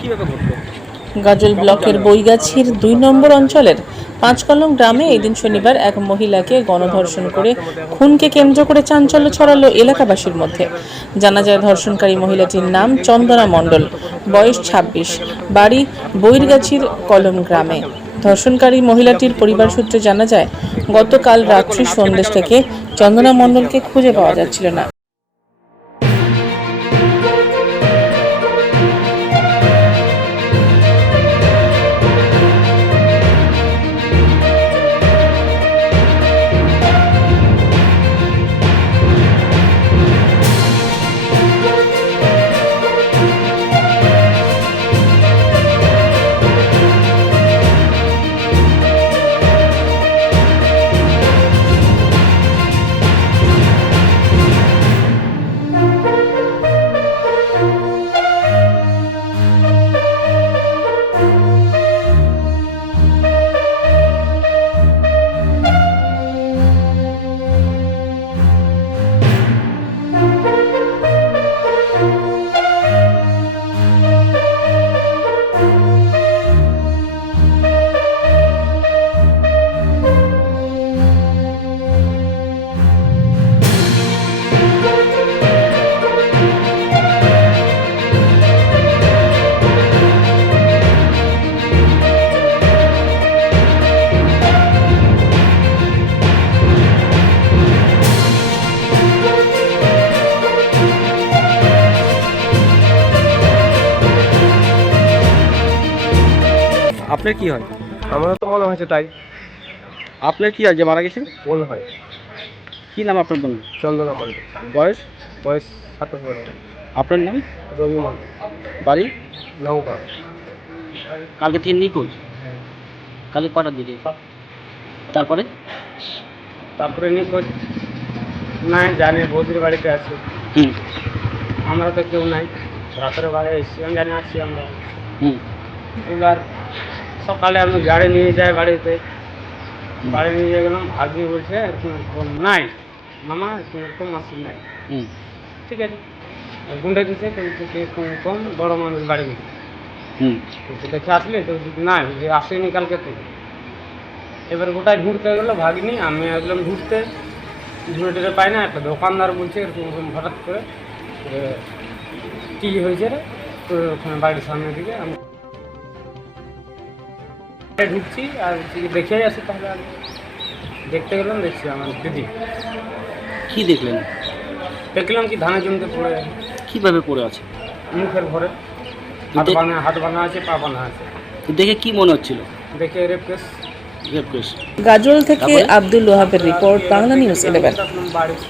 কিভাবে ঘটলো? গাজল ব্লকের বইগাছির ২ নম্বর অঞ্চলের ৫ কলম গ্রামে এদিন শনিবার এক মহিলাকে গণধর্ষণ করে খুনকে কেন্দ্র করে চাঞ্চল্য ছড়ালো এলাকাবাসীর মধ্যে। জানা যায় ধর্ষণকারী মহিলাটির নাম চন্দনা মণ্ডল, বয়স ২৬, বাড়ি বইরগাছির কলম গ্রামে। ধর্ষণকারী মহিলাটির পরিবার সূত্রে জানা যায়, গতকাল রাত্রি সন্দেশ থেকে চন্দনা মণ্ডলকে খুঁজে পাওয়া যাচ্ছিল না। আপনার কি হয়? আমারও তো মনে হয়েছে তাই। আপনার কি হয় যে মারা গেছে? মনে হয় কি নাম আপনার বন্ধু? চন্দনা মণ্ডল, বয়স? বয়স 27 বছর। আপনার নাম? রবি মণ্ডল, বাড়ি? নৌকা। কালকে থেকে নিখোঁজ? কালকে কটার দিকে? তারপরে তারপরে নিখোঁজ নাই, জানি বৌদির বাড়িতে আছে। হুম আমরা তো কেউ নাই, রাতের বাড়ি এসেছি, আমি জানি আসছি আমরা। হুম এবার সকালে আমি গাড়ি নিয়ে যাই বাড়িতে, বাড়ি নিয়ে গেলাম, ভাগ্নি বলছে এরকম নাই মামা, এরকম মাসিক নাই। হুম ঠিক আছে, গুন্ডে দিচ্ছে কম বড় মানুষ বাড়ি গেছে, হুম দেখে আসলে তো নাই, যে আসেনি কালকে থেকে। এবার গোটায় ঘুরতে গেলো ভাগ্নি, আমি একদম ঘুরতে ঘুরে টুরে পাই না। একটা দোকানদার বলছে এরকম হঠাৎ করে কী হয়েছে রে, তো ওখানে বাড়ির সামনের দিকে আমি ঢুকছি আর দেখেই আসি। তাহলে আমি দেখতে গেলাম, দেখছি আমার দিদি। কি দেখলেন? দেখলাম কি ধানের জমিতে পড়ে কিভাবে পড়ে আছে? মুখের ঘরে হাত বাঁধা আছে, পা বাঁধা আছে। তো দেখে কি মনে হচ্ছিল? দেখে রেপ কেস। রেপ কেস। গাজল থেকে আব্দুল ওহাবের রিপোর্ট, বাংলা নিউজ 11। বাড়ি